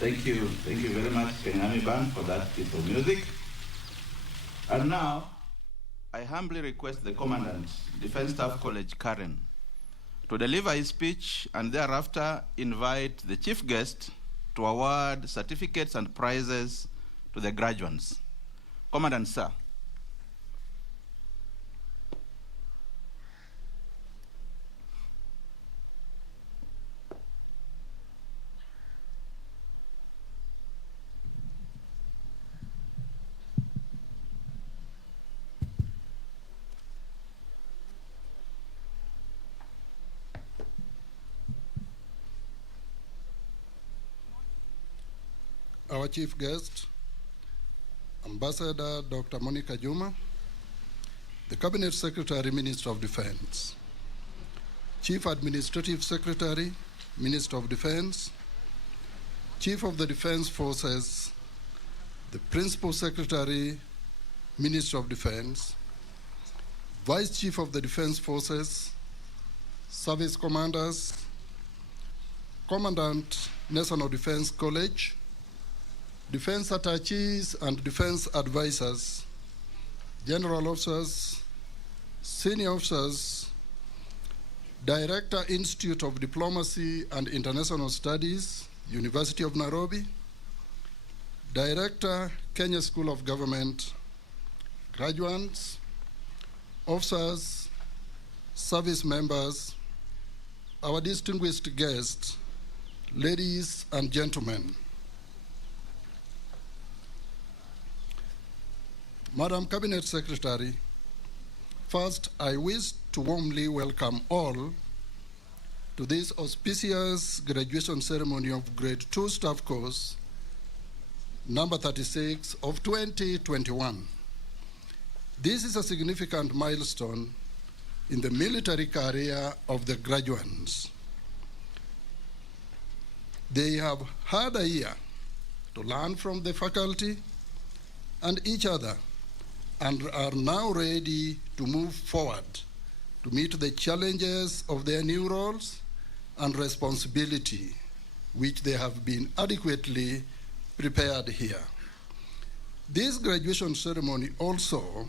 Thank you very much, Kenyami Band, for that piece of music. And now, I humbly request the Commandant, Defense Staff College, Karen, to deliver his speech and thereafter invite the chief guest to award certificates and prizes to the graduates. Commandant, sir. Our chief guest, Ambassador Dr. Monica Juma, the Cabinet Secretary, Minister of Defense, Chief Administrative Secretary, Minister of Defense, Chief of the Defense Forces, the Principal Secretary, Minister of Defense, Vice Chief of the Defense Forces, Service Commanders, Commandant, National Defense College, Defense attaches and defense advisors, general officers, senior officers, Director, Institute of Diplomacy and International Studies, University of Nairobi, Director, Kenya School of Government, graduates, officers, service members, our distinguished guests, ladies and gentlemen. Madam Cabinet Secretary, first I wish to warmly welcome all to this auspicious graduation ceremony of Grade 2 Staff Course, number 36 of 2021. This is a significant milestone in the military career of the graduates. They have had a year to learn from the faculty and each other, and are now ready to move forward to meet the challenges of their new roles and responsibility, which they have been adequately prepared here. This graduation ceremony also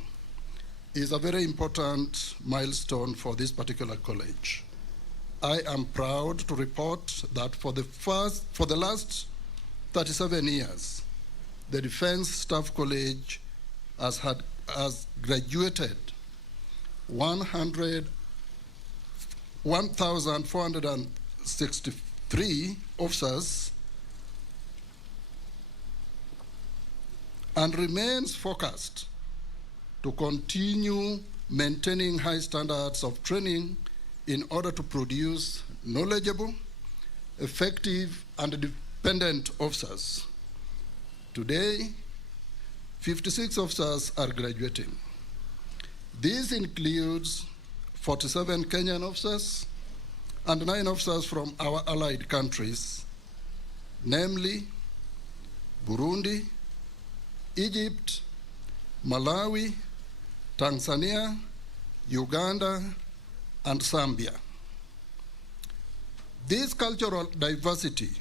is a very important milestone for this particular college. I am proud to report that for the last 37 years, the Defense Staff College has graduated 1,463 officers and remains focused to continue maintaining high standards of training in order to produce knowledgeable, effective, and dependent officers. Today, 56 officers are graduating. This includes 47 Kenyan officers and 9 officers from our allied countries, namely Burundi, Egypt, Malawi, Tanzania, Uganda, and Zambia. This cultural diversity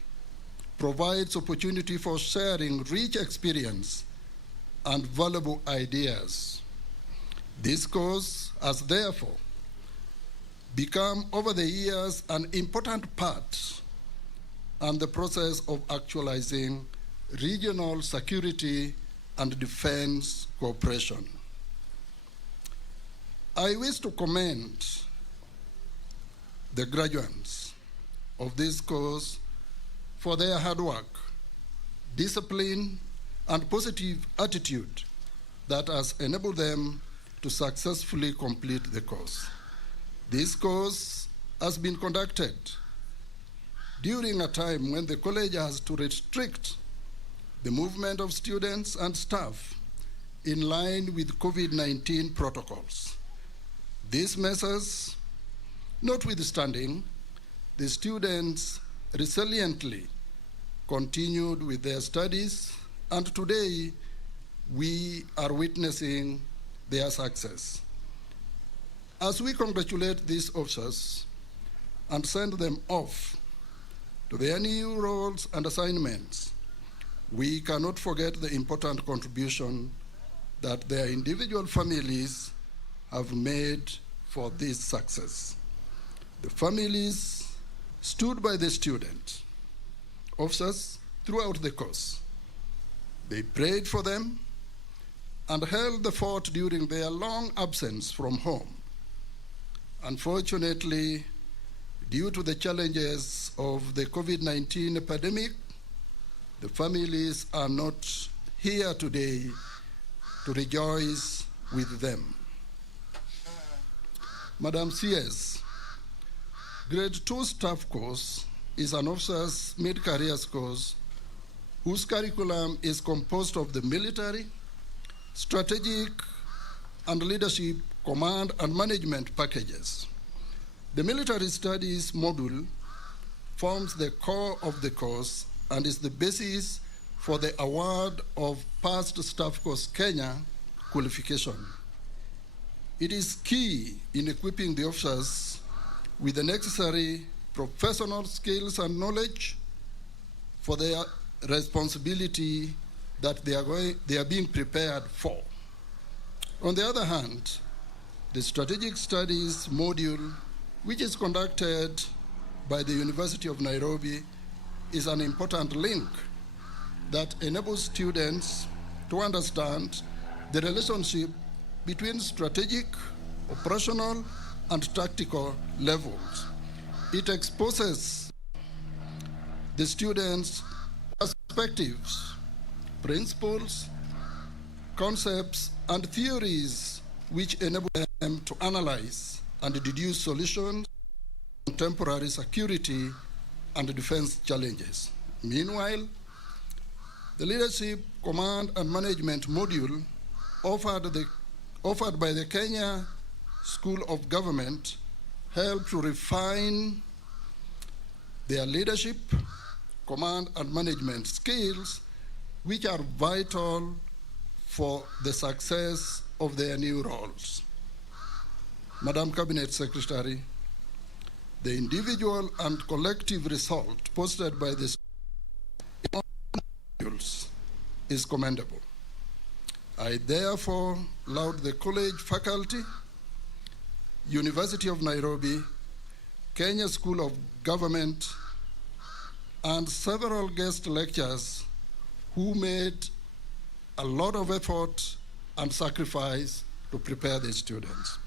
provides opportunity for sharing rich experience and valuable ideas. This course has therefore become over the years an important part in the process of actualizing regional security and defense cooperation. I wish to commend the graduates of this course for their hard work, discipline, and positive attitude that has enabled them to successfully complete the course. This course has been conducted during a time when the college has to restrict the movement of students and staff in line with COVID-19 protocols. These measures notwithstanding, the students resiliently continued with their studies, and today we are witnessing their success. As we congratulate these officers and send them off to their new roles and assignments, We cannot forget the important contribution that their individual families have made for this success. The families stood by the student officers throughout the course. They prayed for them and held the fort during their long absence from home. Unfortunately, due to the challenges of the COVID-19 pandemic, the families are not here today to rejoice with them. Madam CS, Grade 2 staff course is an officer's mid-careers course whose curriculum is composed of the military, strategic, and leadership, command, and management packages. The military studies module forms the core of the course and is the basis for the award of Past Staff Course Kenya qualification. It is key in equipping the officers with the necessary professional skills and knowledge for their responsibility that they are being prepared for. On the other hand, the strategic studies module, which is conducted by the University of Nairobi, is an important link that enables students to understand the relationship between strategic, operational, and tactical levels. It exposes the students' perspectives, principles, concepts, and theories which enable them to analyze and deduce solutions to contemporary security and defense challenges. Meanwhile, the leadership, command, and management module offered by the Kenya School of Government help to refine their leadership, command, and management skills, which are vital for the success of their new roles. Madam Cabinet Secretary, the individual and collective result posted by the modules is commendable. I therefore laud the college faculty, University of Nairobi, Kenya School of Government, and several guest lecturers who made a lot of effort and sacrifice to prepare the students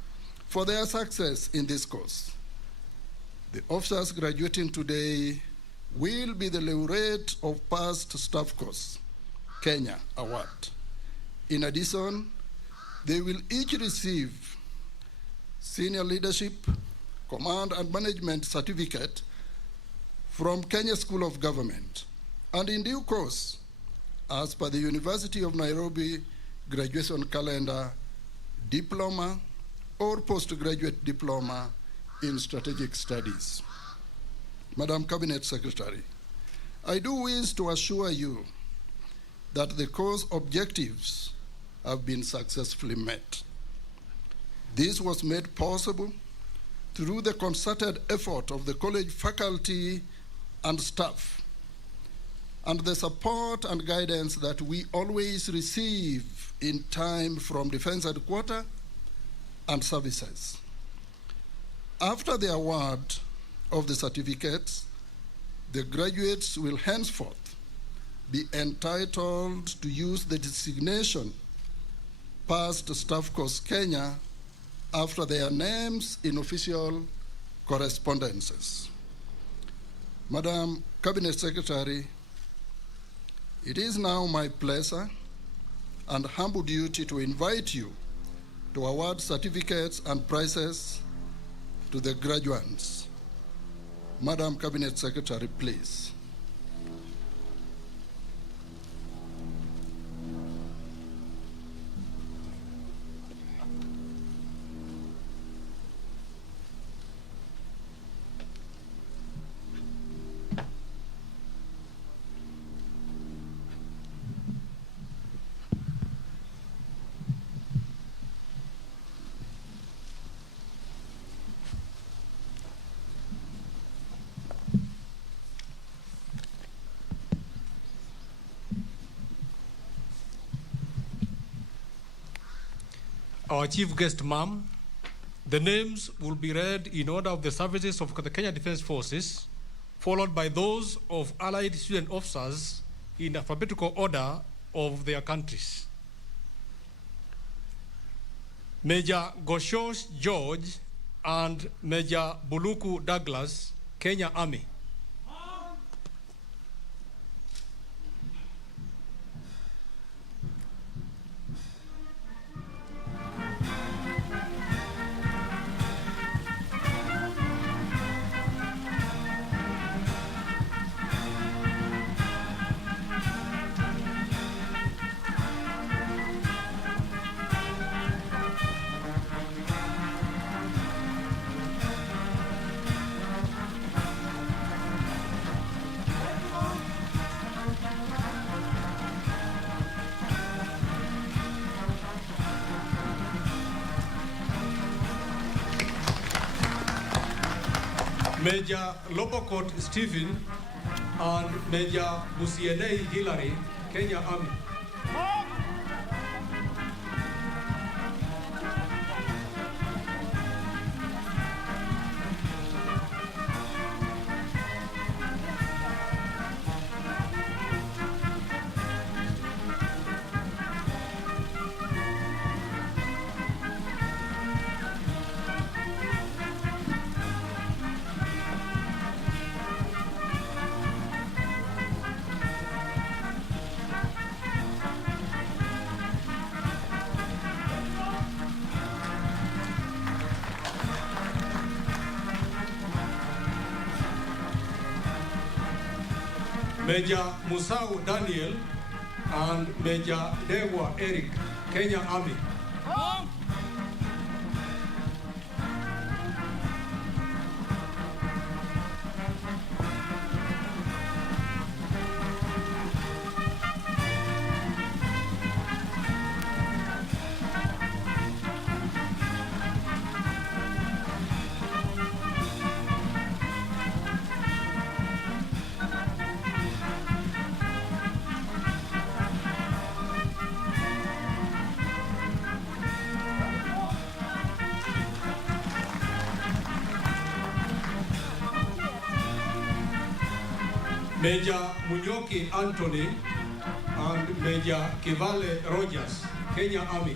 for their success in this course. The officers graduating today will be the laureate of Past Staff Course Kenya Award. In addition, they will each receive Senior Leadership, Command and Management Certificate from Kenya School of Government, and in due course, as per the University of Nairobi graduation calendar, diploma or postgraduate diploma in strategic studies. Madam Cabinet Secretary, I do wish to assure you that the course objectives have been successfully met. This was made possible through the concerted effort of the college faculty and staff, and the support and guidance that we always receive in time from Defense Headquarters and services. After the award of the certificates, the graduates will henceforth be entitled to use the designation Past Staff Course Kenya after their names in official correspondences. Madam Cabinet Secretary, it is now my pleasure and humble duty to invite you to award certificates and prizes to the graduates. Madam Cabinet Secretary, please. our chief guest, ma'am. The names will be read in order of the services of the Kenya Defense Forces, followed by those of allied student officers in alphabetical order of their countries. Major Goshosh George and Major Buluku Douglas, Kenya Army. Major Lobocot Stephen and Major Busienei Hillary, Kenya Army. Major Musau Daniel and Major Dewa Eric, Kenya Army. Major Munyoki Anthony and Major Kivale Rogers, Kenya Army.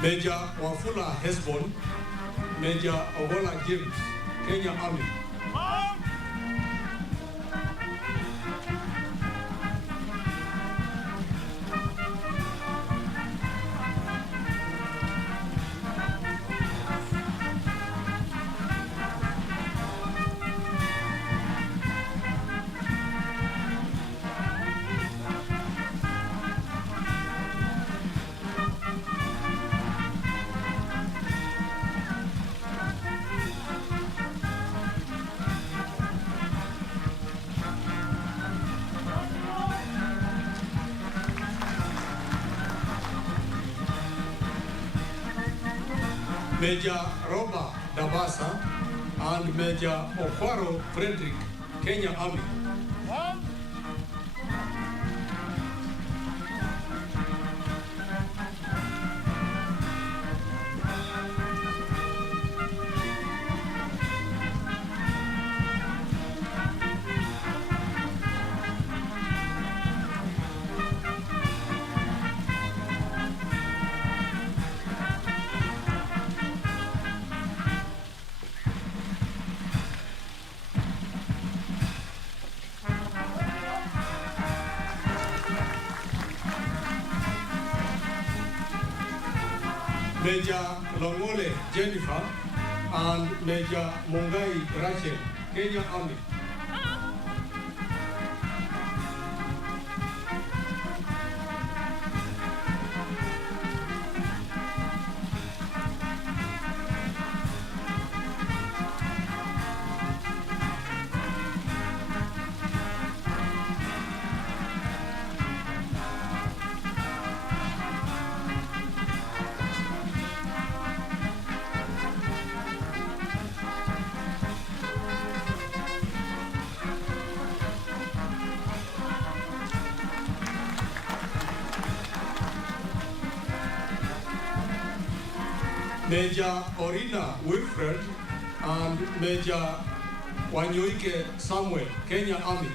Major Wafula Hesbon, Major Ogola James, Kenya Army. Major Roba Dabasa and Major Okwaro Frederick, Kenya Army. Major Longole Jennifer and Major Mungai Rachel, Kenya Army. Major Orina Wilfred and Major Wanyoike Samuel, Kenya Army.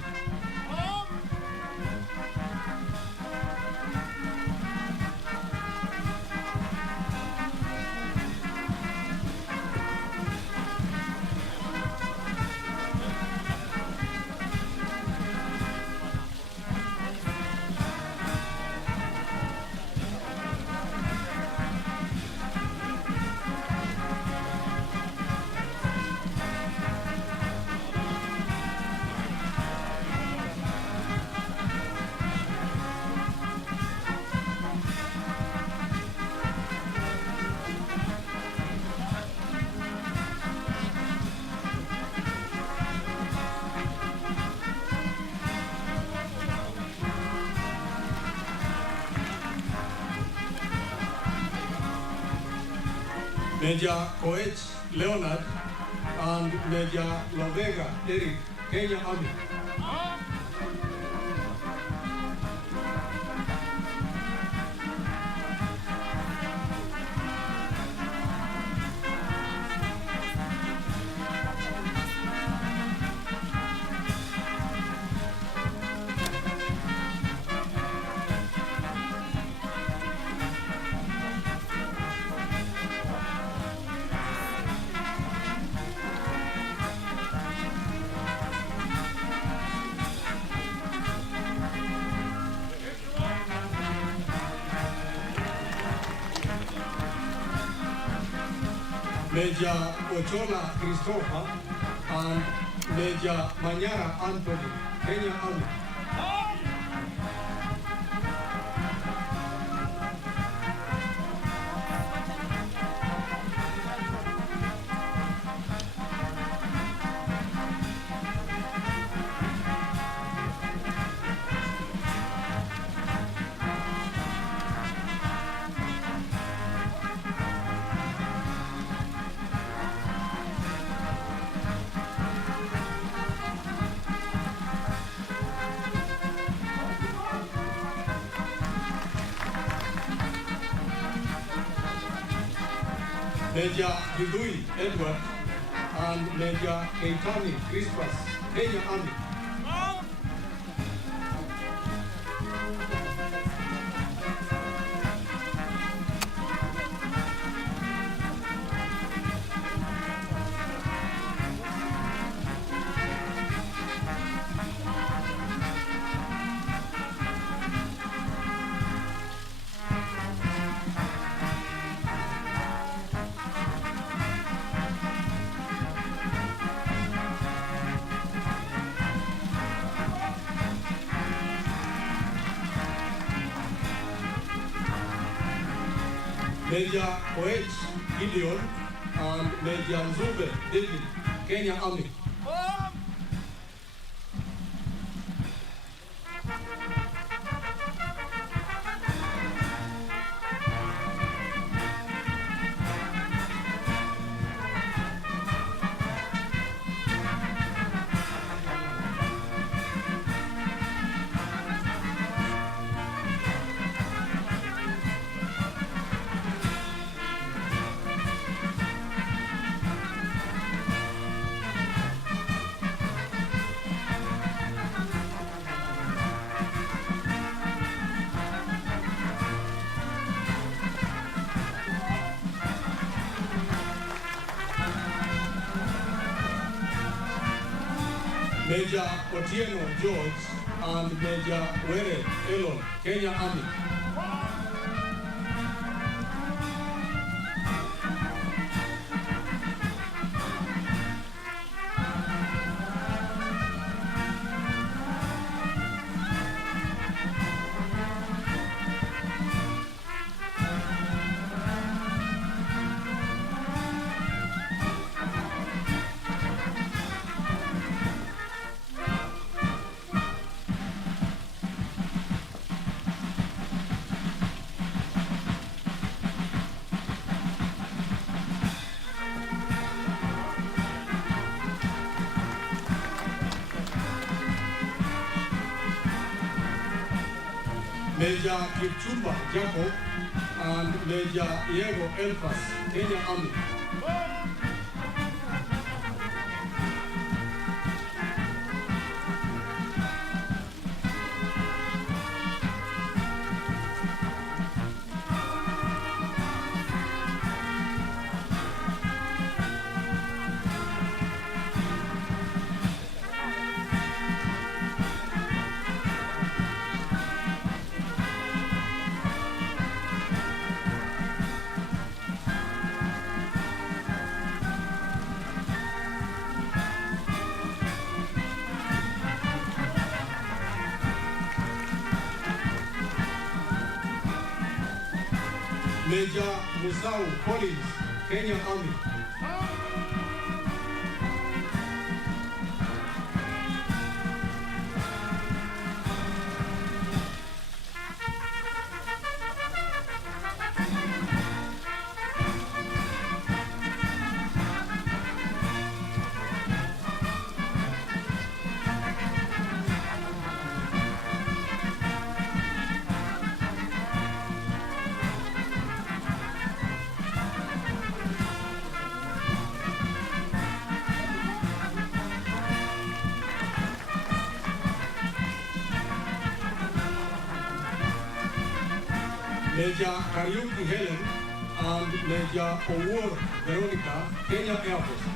Major Koech Leonard and Major Lovega Eric, Kenya Army. Major Ochola Christopher and Major Manyara Anthony, Kenya Army. Major Gidui Edward and Major Keitani Crispus, Kenya Army. Major Koech Gideon and Major Nzube David, Kenya Army. Major Otieno George and Major Were Elon, Kenya Army. Major Kipchumba Jacob and Major Diego Elfas, Kenya Army. Major Musau Collins, Kenya Army. Major Kariuki Helen and Major Owuor Veronica, Kenya Air Force.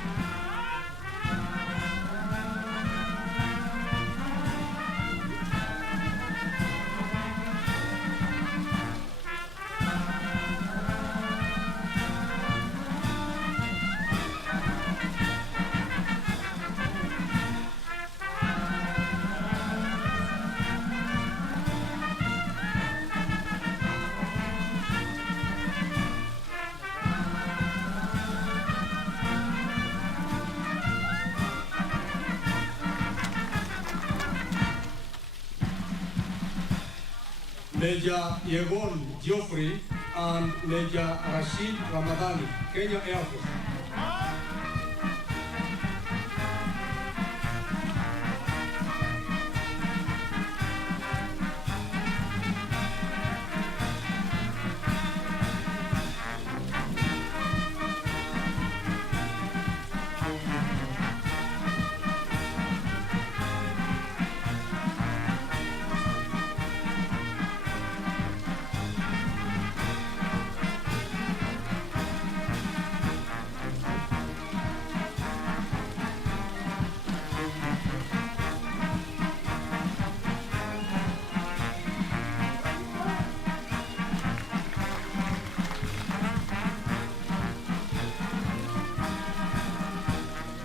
Major Yegon Geoffrey and Major Rashid Ramadhani, Kenya Air Force.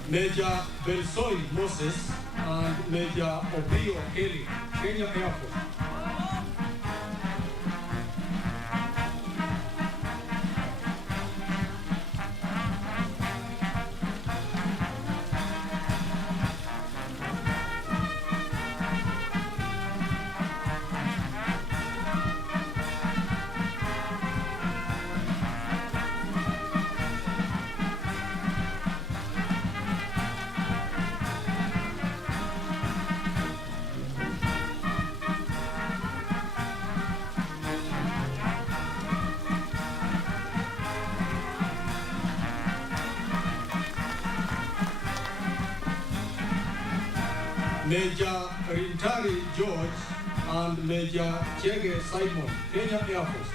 Major Belsoy Moses and Major Obio Eli, Kenya Air Force. Major Rintari George and Major Chege Simon, Kenya Air Force.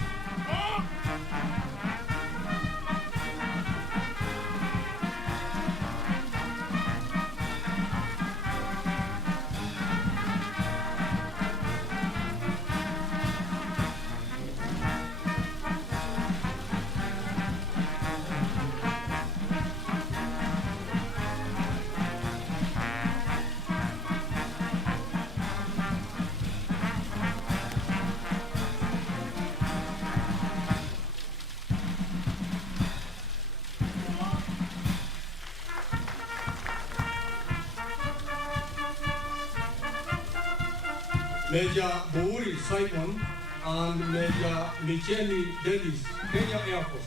Major Bouri Simon and Major Micheli Dennis, Kenya Air Force.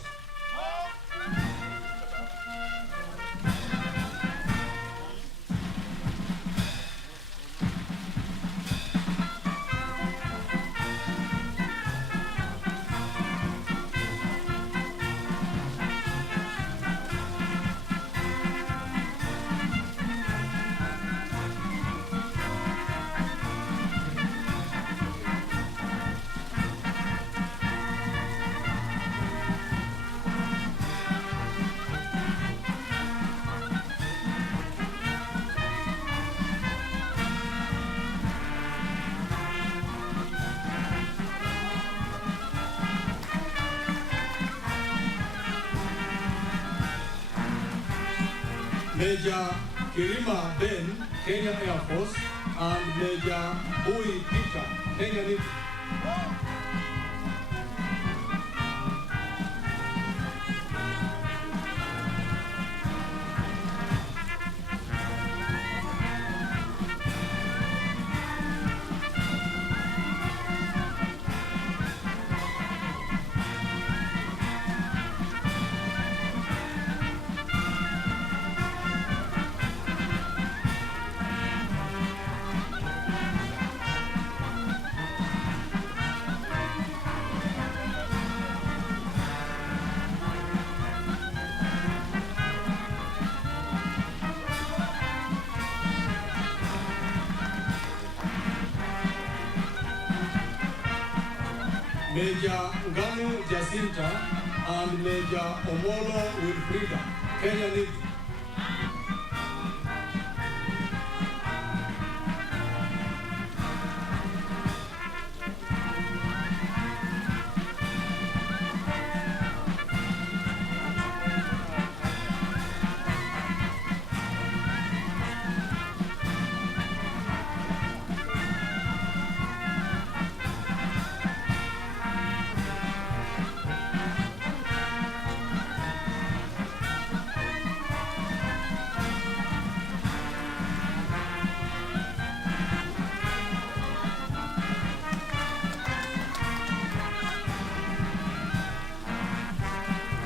Major Kirima Ben, Kenya Air Force, and Major Bui Peter, Kenya Navy. Major Nganu Jacinta and Major Omolo Wilfrida, Kenya Navy.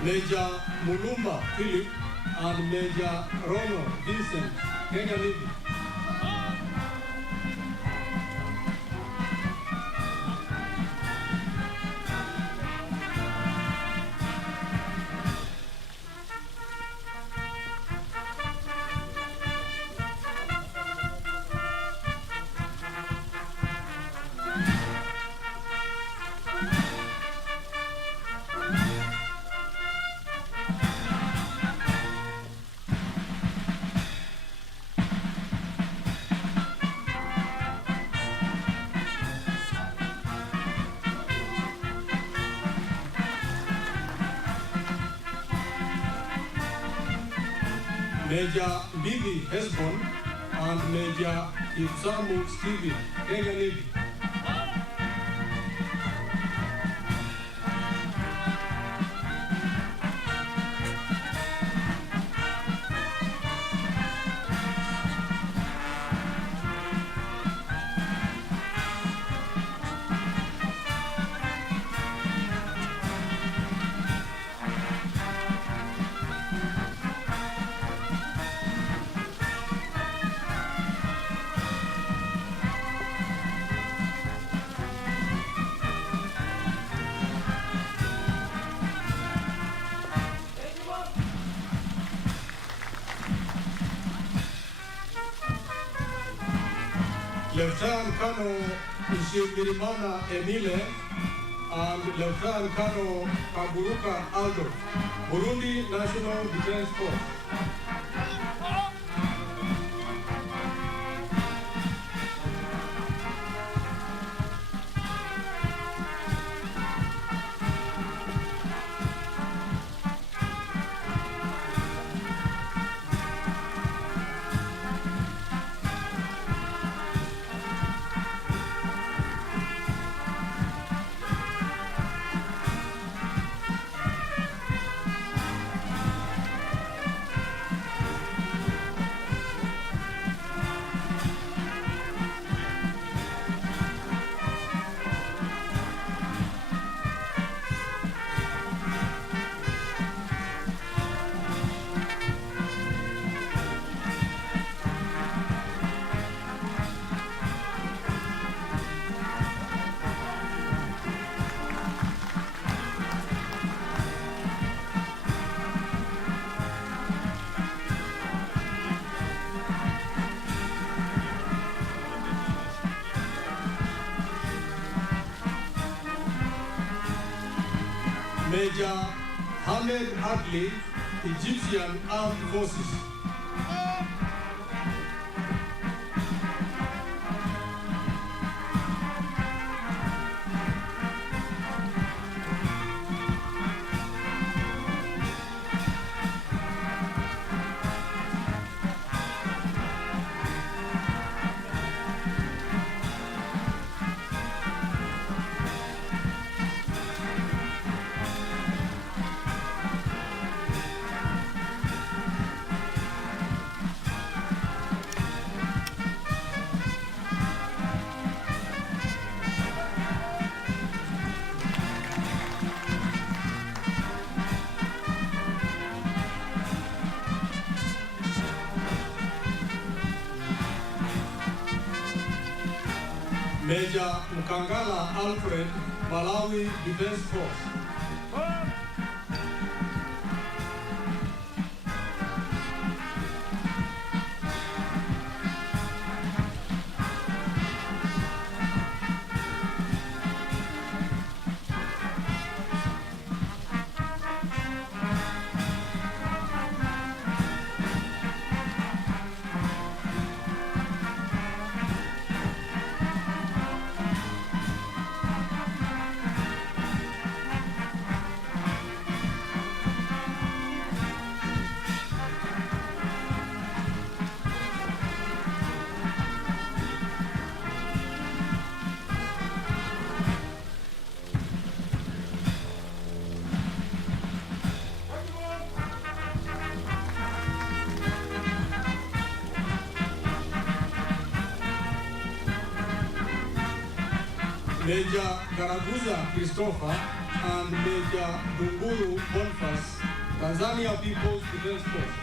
Major Mulumba Philip and Major Rono Vincent, Kenya Navy. Major Bibi Hesbon and Major Kipsamu Stevie, Kenya Navy. Lieutenant Colonel Ishimirimana Emile and Lieutenant Colonel Kaburuka Aldo, Burundi National Defense Force. Major Hamed Adli, Egyptian Armed Forces. Major Mkangala Alfred, Malawi Defense Force. Major Karaguza Christopher and Major Dunguru Bonfas, Tanzania People's Defense Force.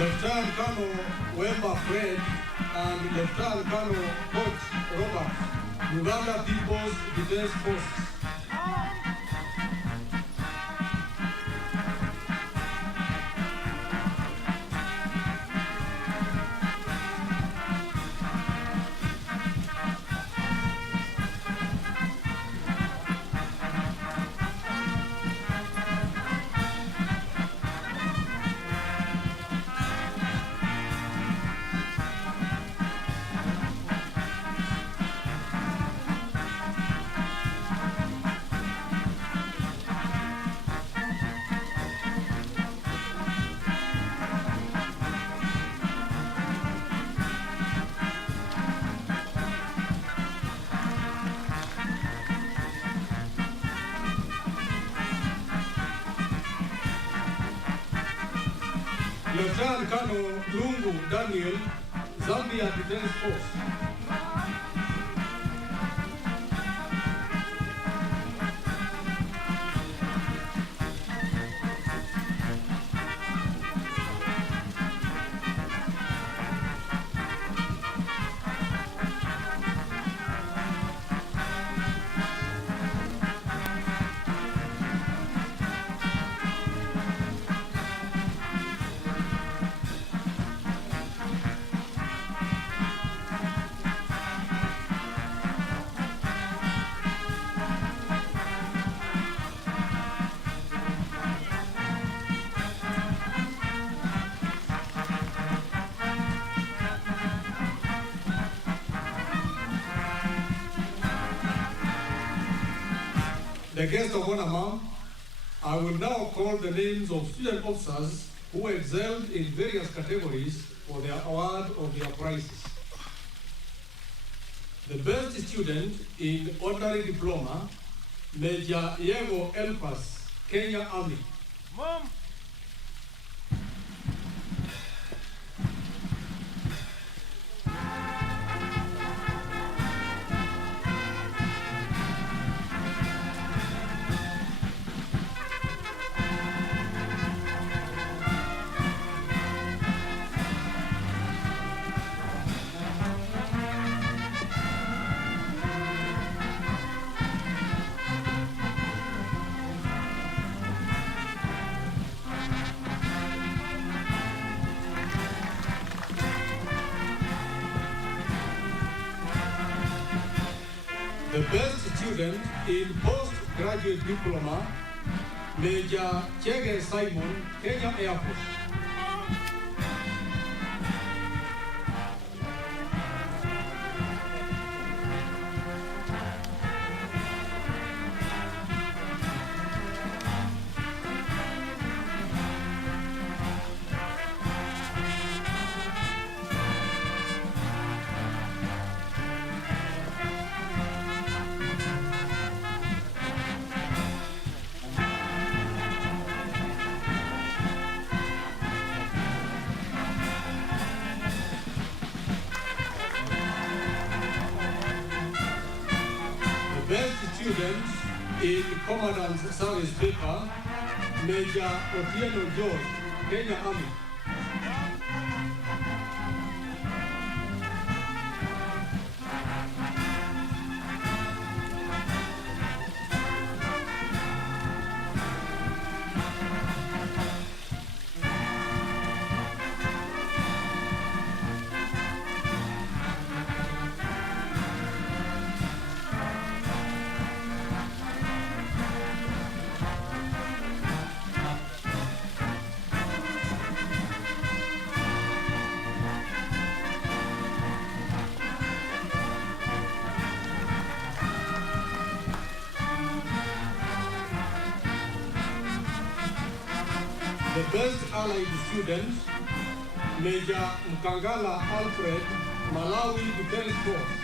Lieutenant Colonel Wemba Fred and Lieutenant Colonel Coach Robert, Uganda People's Defense Forces. Lieutenant Colonel Lungu Daniel, Zambia Defense Force. The guest of honor, ma'am, I will now call the names of student officers who excelled in various categories for their award of their prizes. The best student in ordinary diploma, Major Yego Elpas, Kenya Army. Mom. The best student in postgraduate diploma, Major Chege Simon, Kenya Air Force. In Commandant's Service Paper, Major Otieno George, Kenya Army. The best allied student, Major Mkangala Alfred, Malawi Defense Force.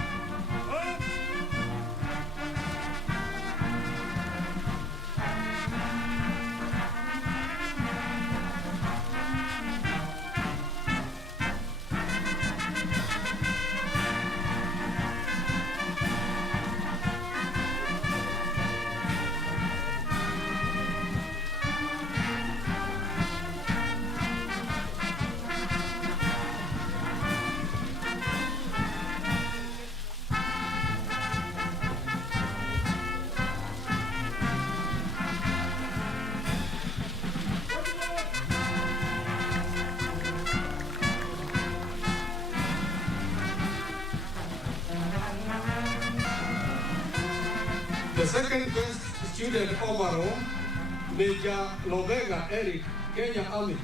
The second best student overall, Major Lovega Eric, Kenya Army.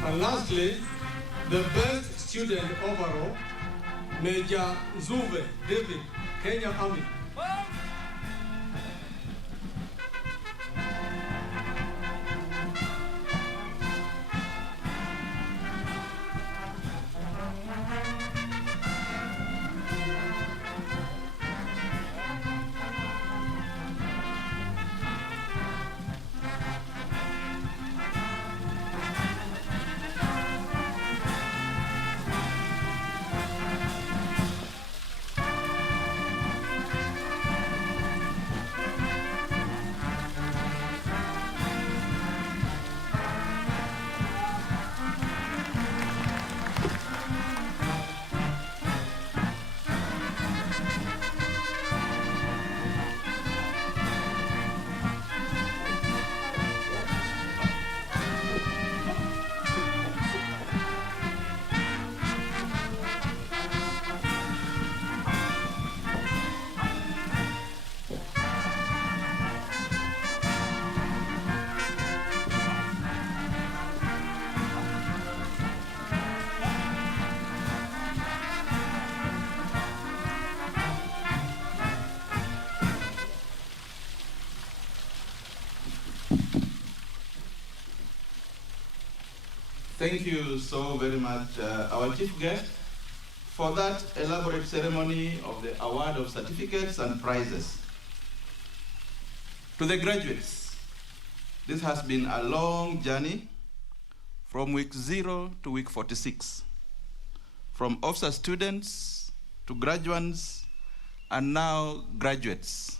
And lastly, the best student overall, Major Zuve David, Kenya Army. Thank you so very much, our chief guest, for that elaborate ceremony of the award of certificates and prizes. To the graduates, this has been a long journey from week 0 to week 46, from officer students to graduates, and now graduates.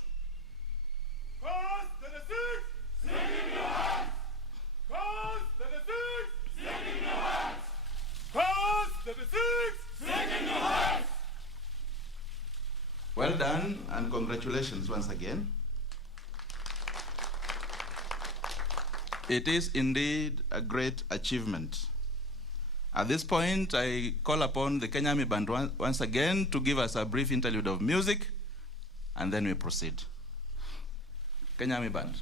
Well done, and congratulations once again. It is indeed a great achievement. At this point, I call upon the Kenya Army Band once again to give us a brief interlude of music, and then we proceed. Kenya Army Band.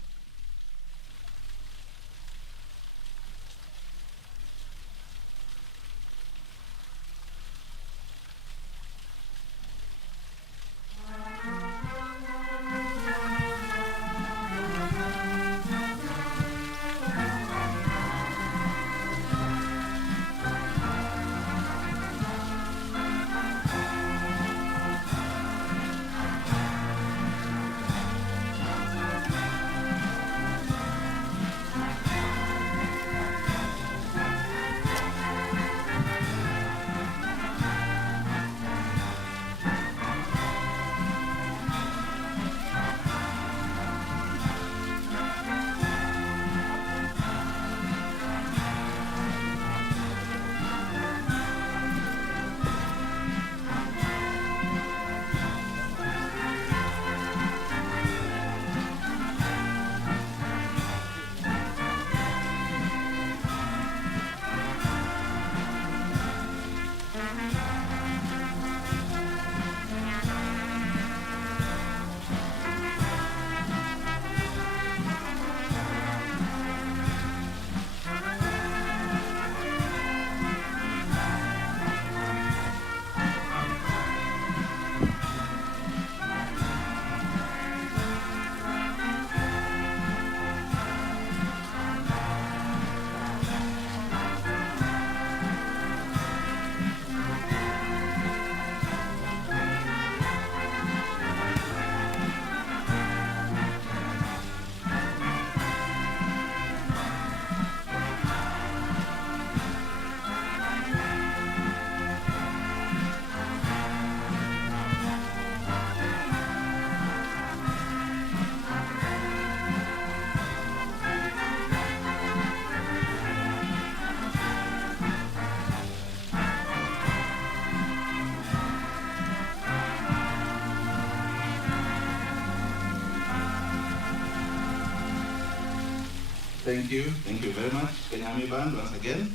Thank you very much, Kenyami Band, once again.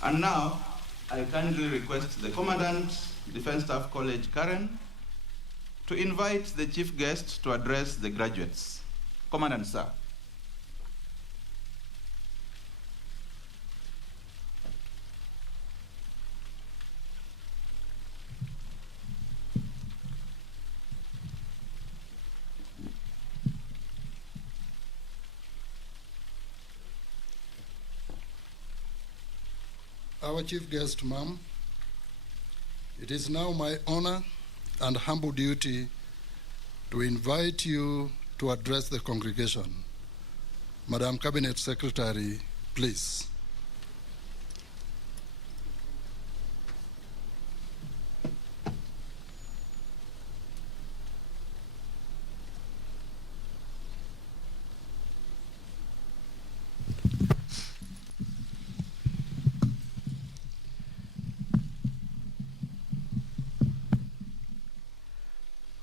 And now, I kindly request the Commandant, Defense Staff College, Karen, to invite the chief guest to address the graduates. Commandant, sir. Our chief guest, ma'am, it is now my honor and humble duty to invite you to address the congregation. Madam Cabinet Secretary, please.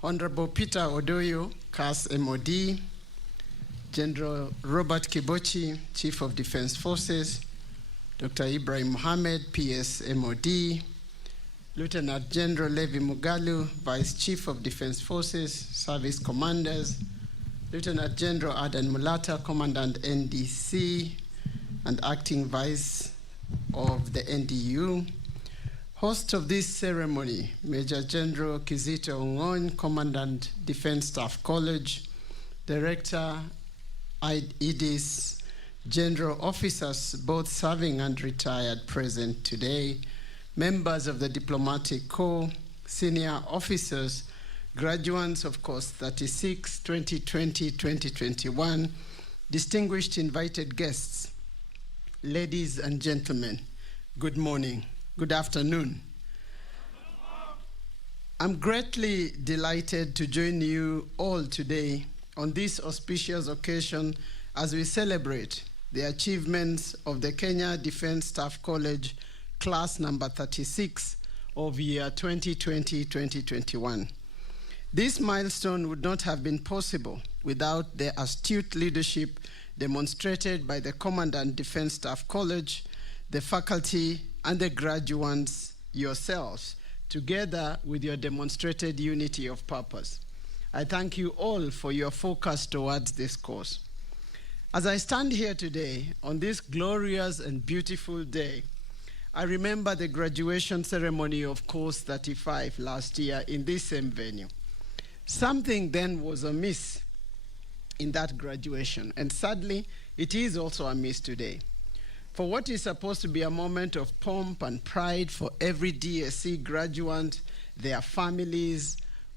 Honorable Peter Odoyo, CAS MOD, General Robert Kibochi, Chief of Defense Forces, Dr. Ibrahim Mohammed, PS MOD, Lieutenant General Levi Mugalu, Vice Chief of Defense Forces, Service Commanders, Lieutenant General Adan Mulata, Commandant NDC, and Acting Vice of the NDU. Host of this ceremony, Major General Kizito Ongon, Commandant Defense Staff College, Director IDIS, General Officers, both serving and retired, present today, members of the Diplomatic Corps, senior officers, graduates of course 36, 2020, 2021, distinguished invited guests, ladies and gentlemen, good morning. Good afternoon. I'm greatly delighted to join you all today on this auspicious occasion as we celebrate the achievements of the Kenya Defense Staff College class number 36 of year 2020-2021. This milestone would not have been possible without the astute leadership demonstrated by the Commandant Defense Staff College, the faculty, and the graduates yourselves, together with your demonstrated unity of purpose. I thank you all for your focus towards this cause. As I stand here today, on this glorious and beautiful day, I remember the graduation ceremony of Course 35 last year in this same venue. Something then was amiss in that graduation, and sadly, it is also amiss today. For what is supposed to be a moment of pomp and pride for every DSC graduate, their families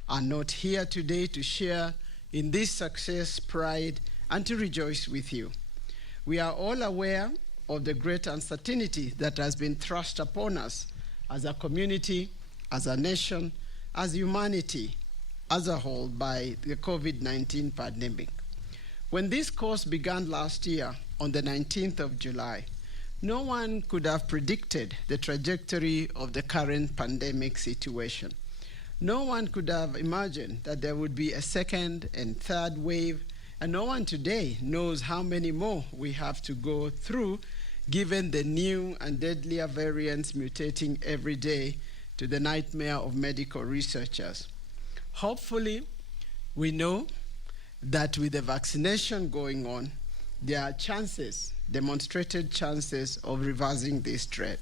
are not here today to share in this success, pride, and to rejoice with you. We are all aware of the great uncertainty that has been thrust upon us as a community, as a nation, as humanity as a whole by the COVID-19 pandemic. When this course began last year on the 19th of July, no one could have predicted the trajectory of the current pandemic situation. No one could have imagined that there would be a second and third wave, and no one today knows how many more we have to go through given the new and deadlier variants mutating every day to the nightmare of medical researchers. Hopefully, we know that with the vaccination going on, there are chances, demonstrated chances of reversing this trend.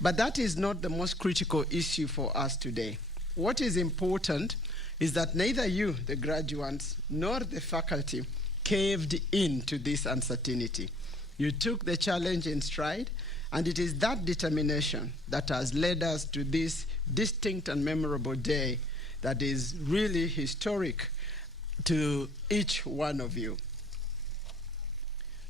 But that is not the most critical issue for us today. What is important is that neither you, the graduates, nor the faculty caved into this uncertainty. You took the challenge in stride, and it is that determination that has led us to this distinct and memorable day that is really historic to each one of you.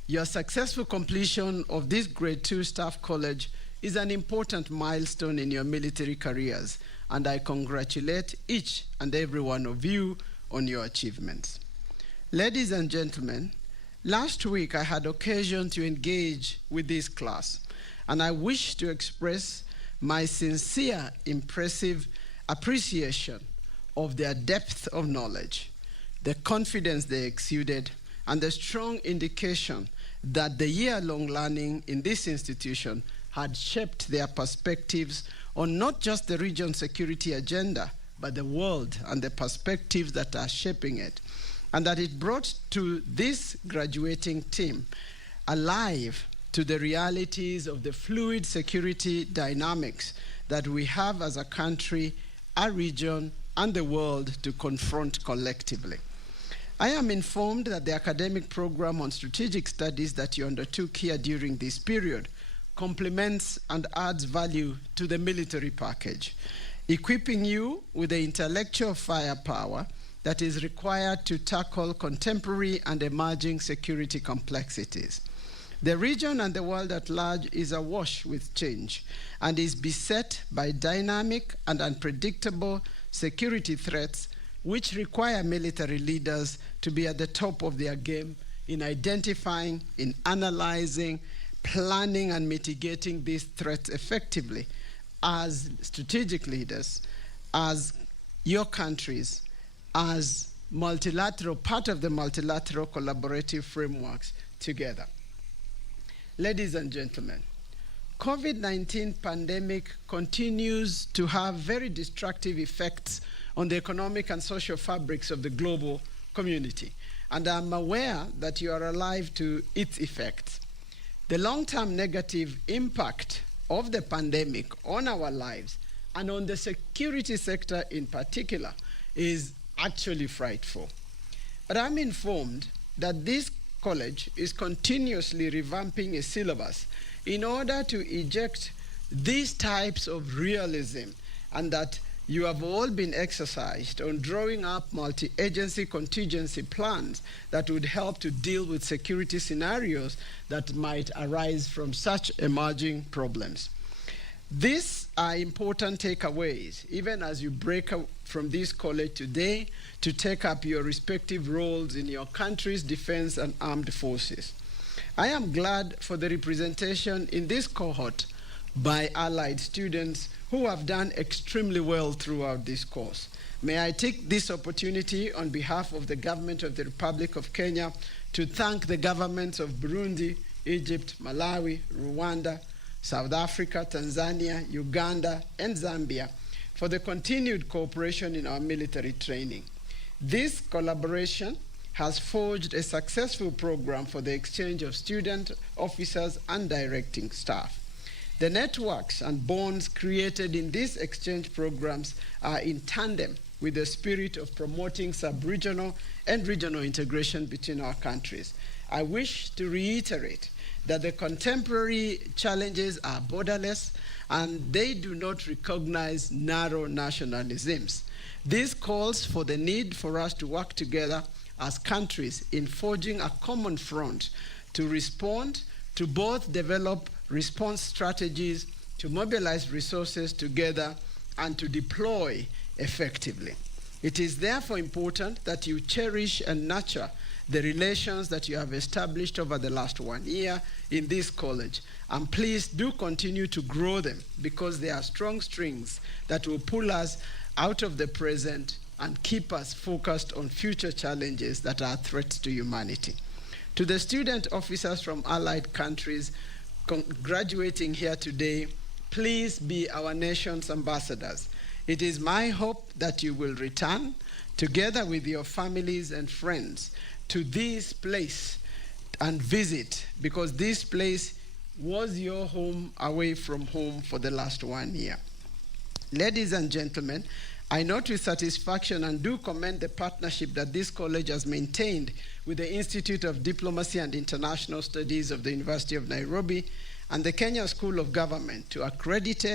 Your successful completion of this Grade 2 Staff College is an important milestone in your military careers, and I congratulate each and every one of you on your achievements. Ladies and gentlemen, last week I had occasion to engage with this class, and I wish to express my sincere, impressive appreciation of their depth of knowledge, the confidence they exuded, and the strong indication that the year-long learning in this institution had shaped their perspectives on not just the region's security agenda, but the world and the perspectives that are shaping it. And that it brought to this graduating team alive to the realities of the fluid security dynamics that we have as a country, a region, and the world to confront collectively. I am informed that the academic program on strategic studies that you undertook here during this period complements and adds value to the military package, equipping you with the intellectual firepower that is required to tackle contemporary and emerging security complexities. The region and the world at large is awash with change and is beset by dynamic and unpredictable security threats which require military leaders to be at the top of their game in identifying, in analyzing, planning, and mitigating these threats effectively as strategic leaders, as your countries, as multilateral, part of the multilateral collaborative frameworks together. Ladies and gentlemen, COVID-19 pandemic continues to have very destructive effects on the economic and social fabrics of the global community, and I'm aware that you are alive to its effects. The long-term negative impact of the pandemic on our lives and on the security sector in particular is actually frightful. But I'm informed that this college is continuously revamping a syllabus in order to eject these types of realism, and that you have all been exercised on drawing up multi-agency contingency plans that would help to deal with security scenarios that might arise from such emerging problems. These are important takeaways, even as you break out from this college today to take up your respective roles in your country's defense and armed forces. I am glad for the representation in this cohort by allied students who have done extremely well throughout this course. May I take this opportunity on behalf of the government of the Republic of Kenya to thank the governments of Burundi, Egypt, Malawi, Rwanda, South Africa, Tanzania, Uganda, and Zambia for the continued cooperation in our military training. This collaboration has forged a successful program for the exchange of student, officers, and directing staff. The networks and bonds created in these exchange programs are in tandem with the spirit of promoting sub-regional and regional integration between our countries. I wish to reiterate that the contemporary challenges are borderless and they do not recognize narrow nationalisms. This calls for the need for us to work together as countries in forging a common front to respond, to both develop response strategies, to mobilize resources together, and to deploy effectively. It is therefore important that you cherish and nurture the relations that you have established over the last 1 year in this college. And please do continue to grow them, because they are strong strings that will pull us out of the present and keep us focused on future challenges that are threats to humanity. To the student officers from allied countries graduating here today, please be our nation's ambassadors. It is my hope that you will return, together with your families and friends, to this place and visit, because this place was your home away from home for the last 1 year. Ladies and gentlemen, I note with satisfaction and do commend the partnership that this college has maintained with the Institute of Diplomacy and International Studies of the University of Nairobi and the Kenya School of Government to accredit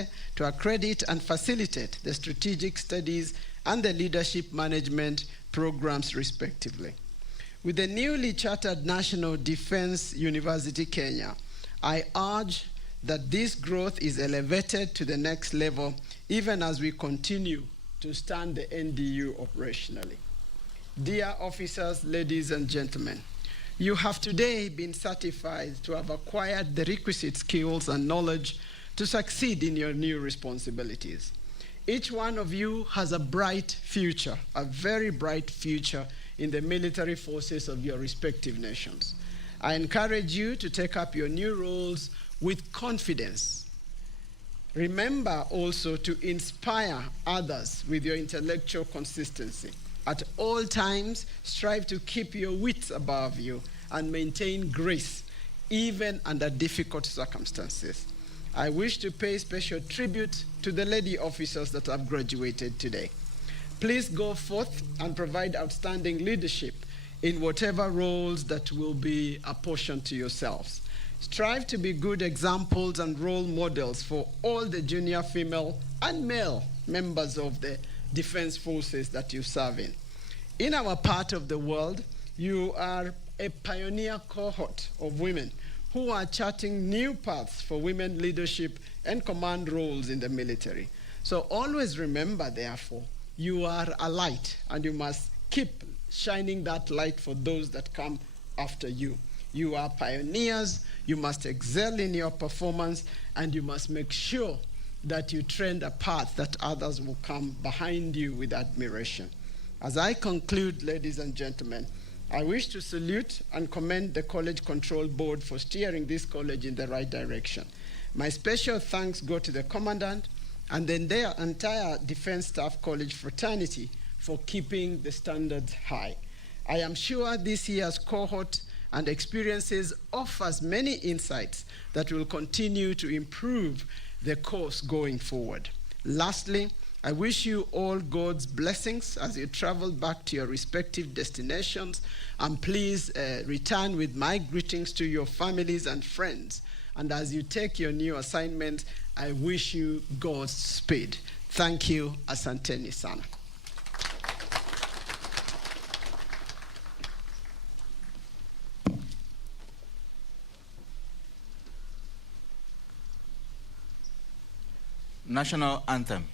and facilitate the strategic studies and the leadership management programs respectively. With the newly chartered National Defense University Kenya, I urge that this growth is elevated to the next level, even as we continue to stand the NDU operationally. Dear officers, ladies and gentlemen, you have today been certified to have acquired the requisite skills and knowledge to succeed in your new responsibilities. Each one of you has a bright future, a very bright future in the military forces of your respective nations. I encourage you to take up your new roles with confidence. Remember also to inspire others with your intellectual consistency. At all times, strive to keep your wits above you and maintain grace, even under difficult circumstances. I wish to pay special tribute to the lady officers that have graduated today. Please go forth and provide outstanding leadership in whatever roles that will be apportioned to yourselves. Strive to be good examples and role models for all the junior female and male members of the defense forces that you serve in. In our part of the world, you are a pioneer cohort of women who are charting new paths for women leadership and command roles in the military. So always remember, therefore, you are a light, and you must keep shining that light for those that come after you. You are pioneers, you must excel in your performance, and you must make sure that you trend a path that others will come behind you with admiration. As I conclude, ladies and gentlemen, I wish to salute and commend the College Control Board for steering this college in the right direction. My special thanks go to the Commandant and the entire Defense Staff College fraternity for keeping the standards high. I am sure this year's cohort and experiences offers many insights that will continue to improve the course going forward. Lastly, I wish you all God's blessings as you travel back to your respective destinations, and please return with my greetings to your families and friends. And as you take your new assignments, I wish you God's speed. Thank you. Asanteni sana. National Anthem.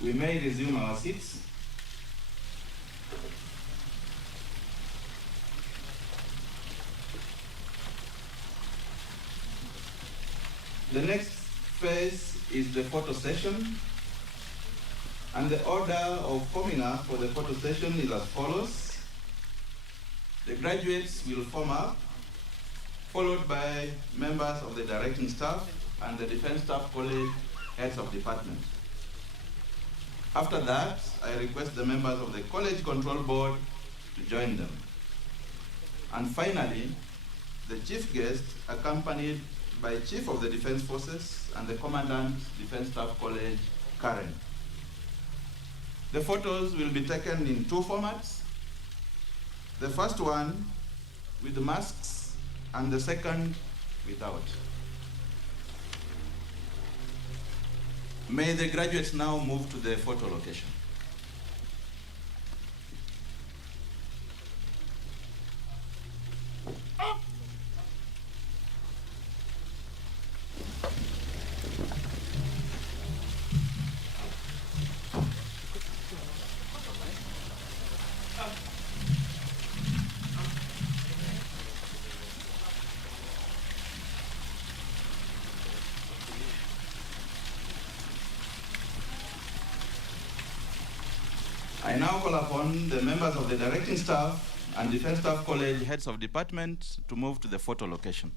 We may resume our seats. The next phase is the photo session, and the order of coming up for the photo session is as follows. The graduates will form up, followed by members of the directing staff and the Defense Staff College heads of department. After that, I request the members of the College Control Board to join them. And finally, the chief guest, accompanied by Chief of the Defense Forces and the Commandant, Defense Staff College, Karen. The photos will be taken in two formats. The first one with the masks, and the second without. May the graduates now move to the photo location. I now call upon the members of the directing staff and Defense Staff College heads of department to move to the photo location.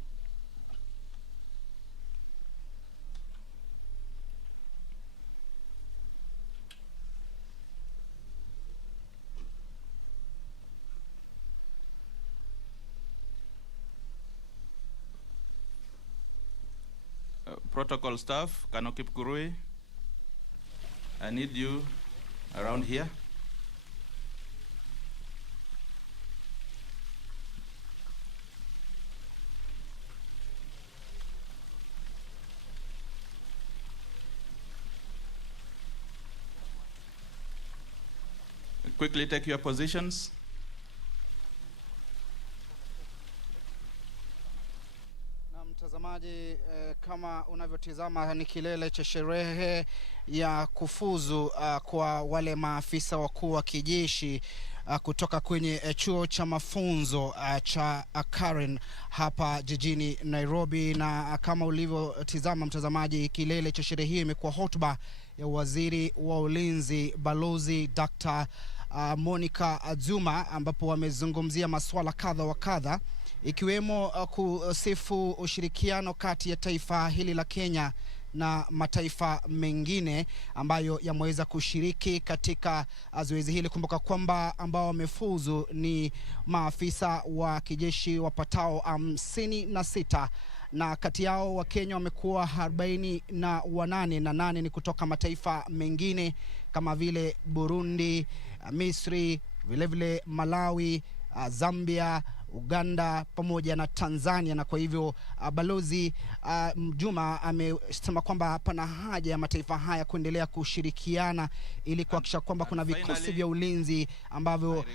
Protocol staff, Kanokip Kurui, I need you around here. quickly take your positions. Mtazamaji, kama unavyotizama ni kilele cha sherehe ya kufuzu kwa wale maafisa wakuu wa kijeshi kutoka kwenye chuo cha mafunzo cha Karen hapa jijini Nairobi. Na kama ulivyotizama mtazamaji, kilele cha sherehe hiyo imekuwa hotuba ya waziri wa ulinzi Balozi Dr. Monica Juma, ambapo wamezungumzia masuala kadha wa kadha, ikiwemo kusifu ushirikiano kati ya taifa hili la Kenya na mataifa mengine ambayo yameweza kushiriki katika zoezi hili. Kumbuka kwamba ambao wamefuzu ni maafisa wa kijeshi wapatao 56, na kati yao wa Kenya wamekuwa 48 na 8 ni kutoka mataifa mengine kama vile Burundi, Misri, vile Malawi, Zambia, Uganda pamoja na Tanzania. Na kwa hivyo Balozi Juma amesema kwamba pana haja ya mataifa haya kuendelea kushirikiana ili kuhakikisha kwamba kuna vikosi vya ulinzi ambavyo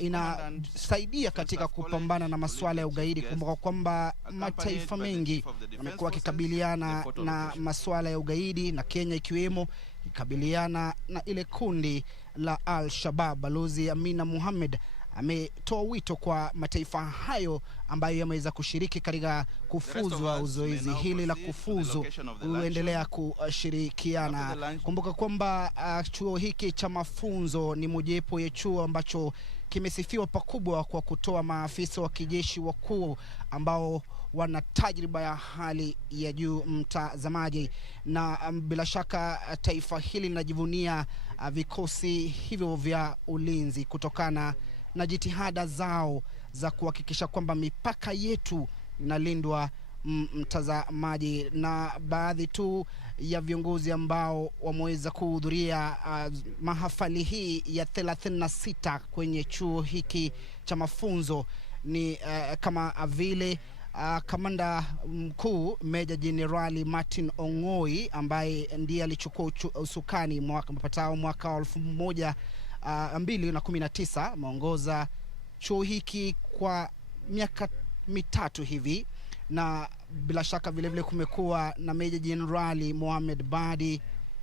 inasaidia katika kupambana na masuala ya ugaidi. Kumbuka kwamba mataifa mengi yamekuwa yakikabiliana na masuala ya ugaidi, na Kenya ikiwemo ikabiliana na ile kundi la Al-Shabaab. Balozi Amina Mohamed ametoa wito kwa mataifa hayo ambayo yameweza kushiriki katika kufuzu zoezi hili la kufuzu kuendelea kushirikiana. Kumbuka kwamba chuo hiki cha mafunzo ni mojawapo ya chuo ambacho kimesifiwa pakubwa kwa kutoa maafisa wa kijeshi wakuu ambao wana tajriba ya hali ya juu mtazamaji, na bila shaka taifa hili linajivunia vikosi hivyo vya ulinzi kutokana na jitihada zao za kuhakikisha kwamba mipaka yetu inalindwa mtazamaji. Na baadhi tu ya viongozi ambao wameweza kuhudhuria mahafali hii ya 36 kwenye chuo hiki cha mafunzo ni kama vile kamanda mkuu Meja Jenerali Martin Ongoi, ambaye ndiye alichukua usukani mwaka 2019, ameongoza chuo hiki kwa miaka 3 hivi. Na bila shaka vile kumekuwa na Meja Jenerali Mohamed Badi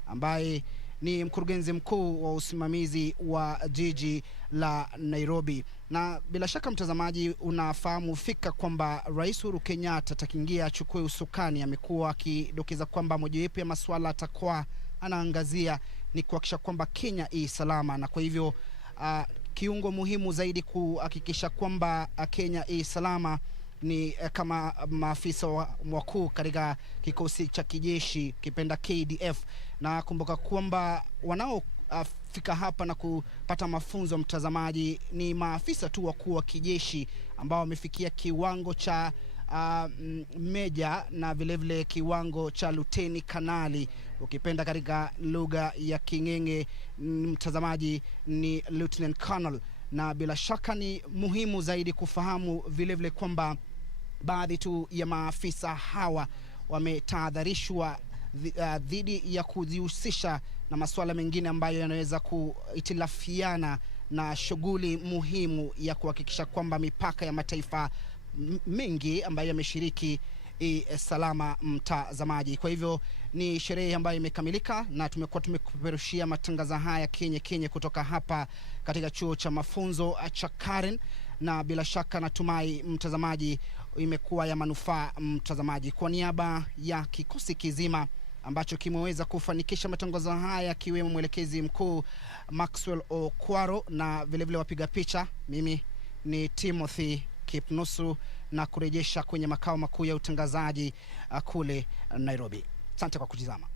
ambaye ni mkurugenzi mkuu wa usimamizi wa jiji la Nairobi. Na bila shaka mtazamaji, unafahamu fika kwamba Rais Uhuru Kenyatta atakiingia achukue usukani amekuwa akidokeza kwamba mojawapo ya masuala atakuwa anaangazia ni kuhakikisha kwamba Kenya salama. Na kwa hivyo kiungo muhimu zaidi kuhakikisha kwamba Kenya salama ni kama maafisa wakuu katika kikosi cha kijeshi kipenda KDF. Na kumbuka kwamba wanaofika hapa na kupata mafunzo mtazamaji ni maafisa tu wakuu wa kijeshi ambao wamefikia kiwango cha meja na vile kiwango cha luteni kanali, ukipenda katika lugha ya King'eng'e mtazamaji ni lieutenant colonel. Na bila shaka ni muhimu zaidi kufahamu vile kwamba baadhi tu ya maafisa hawa wametahadharishwa dhidi ya kujihusisha na masuala mengine ambayo yanaweza kuitilafiana na shughuli muhimu ya kuhakikisha kwamba mipaka ya mataifa mengi ambayo yameshiriki salama mtazamaji. Kwa hivyo ni sherehe ambayo imekamilika na tumekuwa tumekupeperushia matangazo haya Kenya kutoka hapa katika chuo cha mafunzo cha Karen, na bila shaka natumai mtazamaji imekuwa ya manufaa mtazamaji. Kwa niaba ya kikosi kizima ambacho kimeweza kufanikisha matangazo haya kiwemo mwelekezi mkuu Maxwell Okwaro na vile wapiga picha, mimi ni Timothy Kipnusu na kurejesha kwenye makao makuu ya utangazaji kule Nairobi. Asante kwa kutizama.